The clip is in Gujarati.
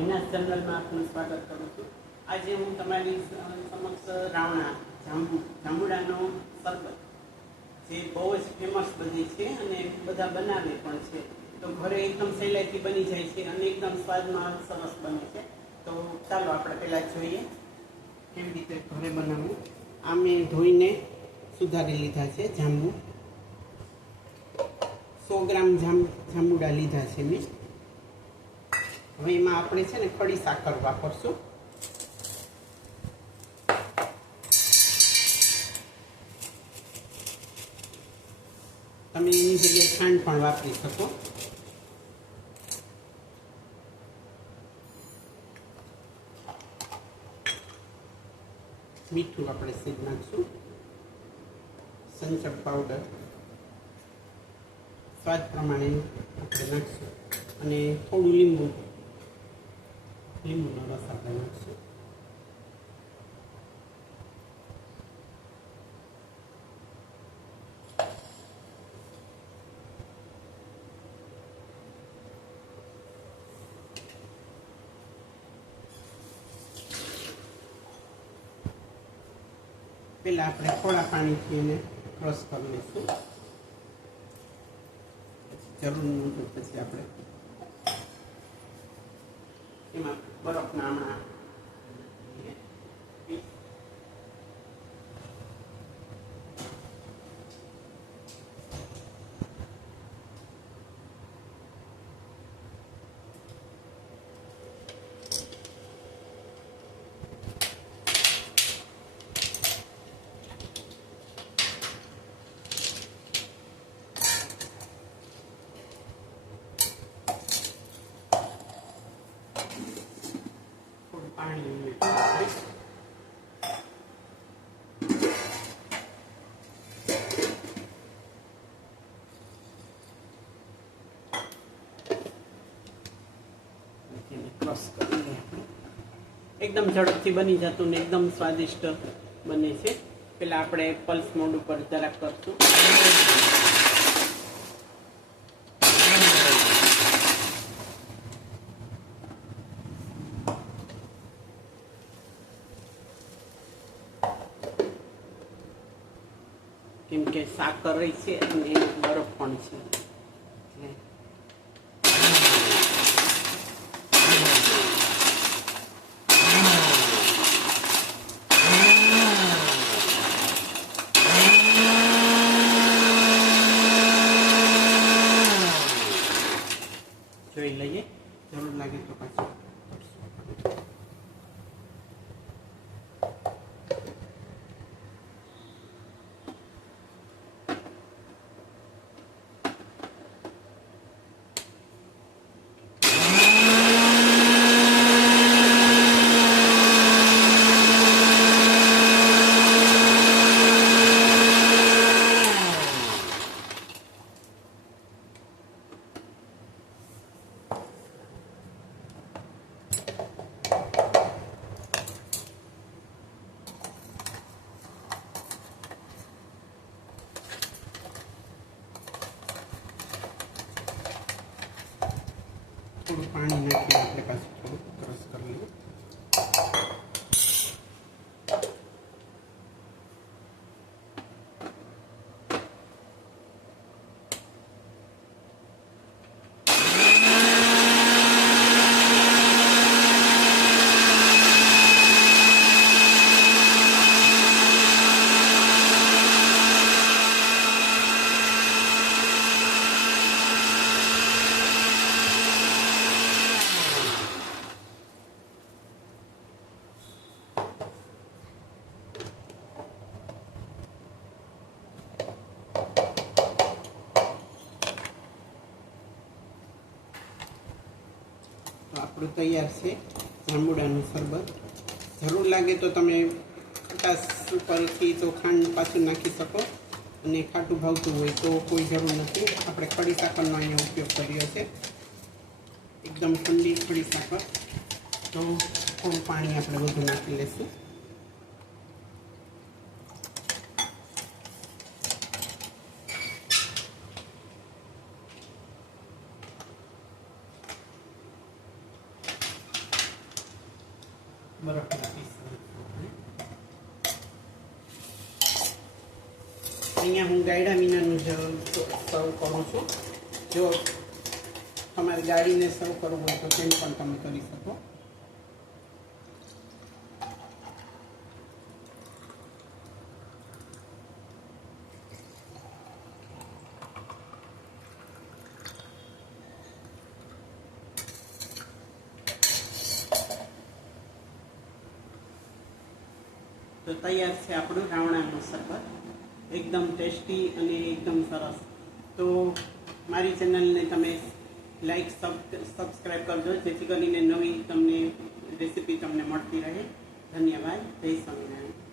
વિનાશ ચેનલમાં આપનું સ્વાગત કરું છું. આજે હું તમારી સમક્ષ રાવણા જાંબુડાનો શરબત, જે બહુ જ ફેમસ બની છે અને બધા બનાવે પણ છે, તો ઘરે એકદમ સહેલાઈથી બની જાય છે અને એકદમ સ્વાદમાં સરસ બને છે. તો ચાલો આપણે પહેલાં જોઈએ કેવી રીતે ઘરે બનાવવું. આ મેં ધોઈને સુધારી લીધા છે જાંબુ. 100 ગ્રામ જાંબુડા લીધા છે મેં. હવે એમાં આપણે છે ને ખડી સાકર વાપરશું. તમે એની જગ્યાએ ખાંડ પણ વાપરી શકો. મીઠું આપણે સેજ નાખશું. સંચળ પાવડર સ્વાદ પ્રમાણે આપણે નાખશું અને થોડું લીંબુનો રસ આપણે નાખશું. પહેલાં આપણે થોડા પાણીથી એને ક્રશ કરી લઈશું. જરૂર મુજબ પછી આપણે એમાં બરફના આમણા પાણી ક્રશ કરીને એકદમ ઝડપથી બની જતું ને એકદમ સ્વાદિષ્ટ બને છે. પહેલાં આપણે પલ્સ મોડ ઉપર જરાક કરશું. કેમ કે સાકર રહી છે અને બરફ પણ છે. જોઈ લઈએ, જરૂર લાગે તો પાછું. થોડું પાણી નાખીને આપણે પાછું થોડું ક્રશ કરી લઈએ. તો આપણું તૈયાર છે જાંબુડાનું શરબત. જરૂર લાગે તો તમે ખટાશ ઉપરથી તો ખાંડ પાછું નાખી શકો, અને ખાટું ભાવતું હોય તો કોઈ જરૂર નથી. આપણે ખડી સાકરનો અહીંયા ઉપયોગ કર્યો છે, એકદમ ઠંડી ખડી સાકર. તો થોડું પાણી આપણે વધુ નાખી લઈશું. બરફના પીસ અહીંયા હું ગાયડા મીનાનું સર્વ કરું છું. જો તમારે ગાળીને સર્વ કરવું હોય તો તેમ પણ તમે કરી શકો. તો તૈયાર છે આપણું રાવણાનું શરબત, એકદમ ટેસ્ટી અને એકદમ સરસ. તો મારી ચેનલને તમે લાઈક સબસ્ક્રાઈબ કરજો, જેથી કરીને નવી તમને રેસીપી તમને મળતી રહે. ધન્યવાદ. જય સ્વામિનારાયણ.